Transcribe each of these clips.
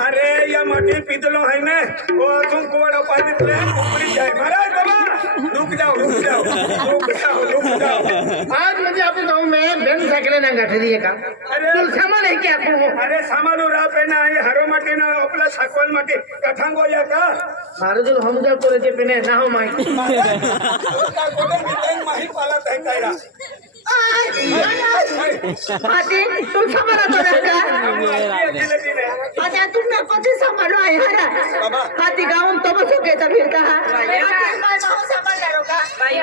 अरे या मटी पीतलो है ना वो तुम कोड़ा पानी ले ऊपर जाए महाराज बाबा रुक जाओ आज मुझे आपके गाँव में बेन साइकिल ना गठ दिए का अरे सामान है क्या आपको अरे सामान रा पे ना ये हरो मटी ना अपना सकवल मटी कथांगो या का मारो जो हम जब करे जे पेने ना हो माई का कोडे मिटाई माही पाला तय कायरा आते तुम समारा तो रहता अच्छा तुमने कौन सी संभालो है हरा हाथी गाँव तो बस के तो फिरता है मैं बहुत संभाल रहा का भाई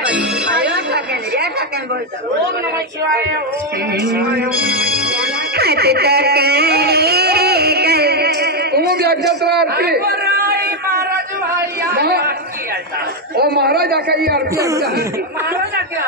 आया ठकन बोल ओम नमः शिवाय हाथी तक तुम भी आज्ञा तो आरती महाराज भाई ओ महाराज आका ये आरती महाराज क्या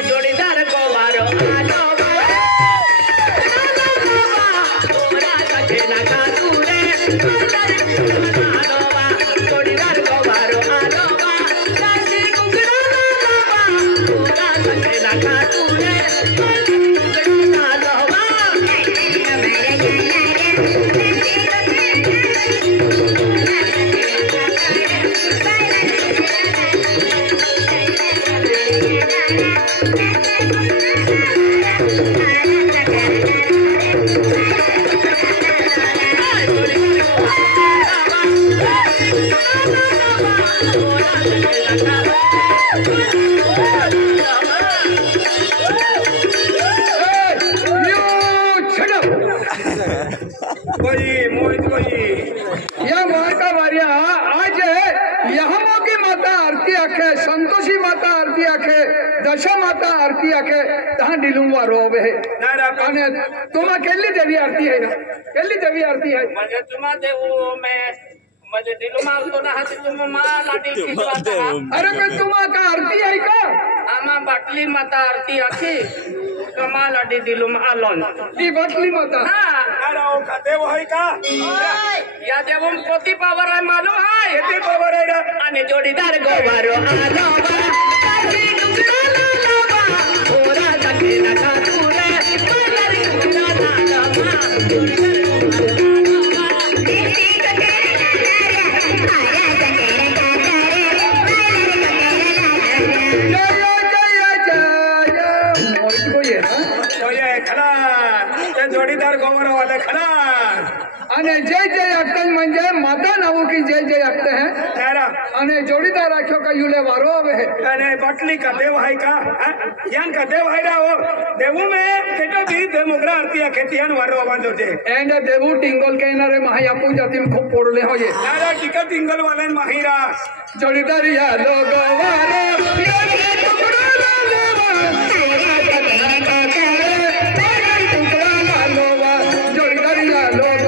जोड़ीदार को मारो जोड़ीदार को मारो संतोषी माता आरती आखे दशा माता आरती आखे तहाँ डिलूंगा रोवे है तुम केली देवी आरती है ना केली देवी आरती है मुझे तुम देवो मैं मुझे दिलो माल तो ना हाथ तुम माल आदि की बात है अरे मैं तुम का आरती है का आमा बाटली माता आरती आखी कमाल आदि दिलो मालन ई बाटली माता हां अरे ओ का देव है का या देवम कोती पावर है मालूम है एती पावर है आने जोड़ीदार गोबारो आलोबा काशी डुगरा लालोबा ओरा तके ना कातुरे मगर गुना लालोबा जोड़ीदार जोड़ीदार गोबर वाले खड़ा अने जय जय अक्कल म्हणजे माता नावो की जय जय अक्ते हैं तेरा अने जोड़ीदार आख्यो का युले वारो आवे है अने बटली का देव है का यान का देव है राव देवु में केटो भी देमुग्रा आरती खेतियान वारो बांधो दे एंड देवु टिंगल के नारे महायापू जाति में खूब पोड़ले हो ये तेरा टिकट टिंगल वाले माहिरा जोड़ीदार या लोग वारो ये टुकड़ा लालोवा जोड़ीदार या लोग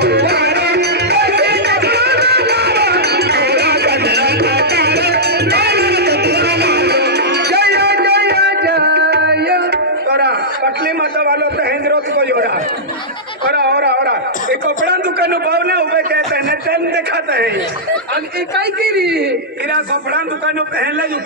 पटली माता वालों तो हेंद्रोत को जोड़ा और एक कपड़ा दुकान पावने उबे कहते हैं टाइम दिखाते हैं अब इकाई की री इरा कपड़ा दुकान पहन ले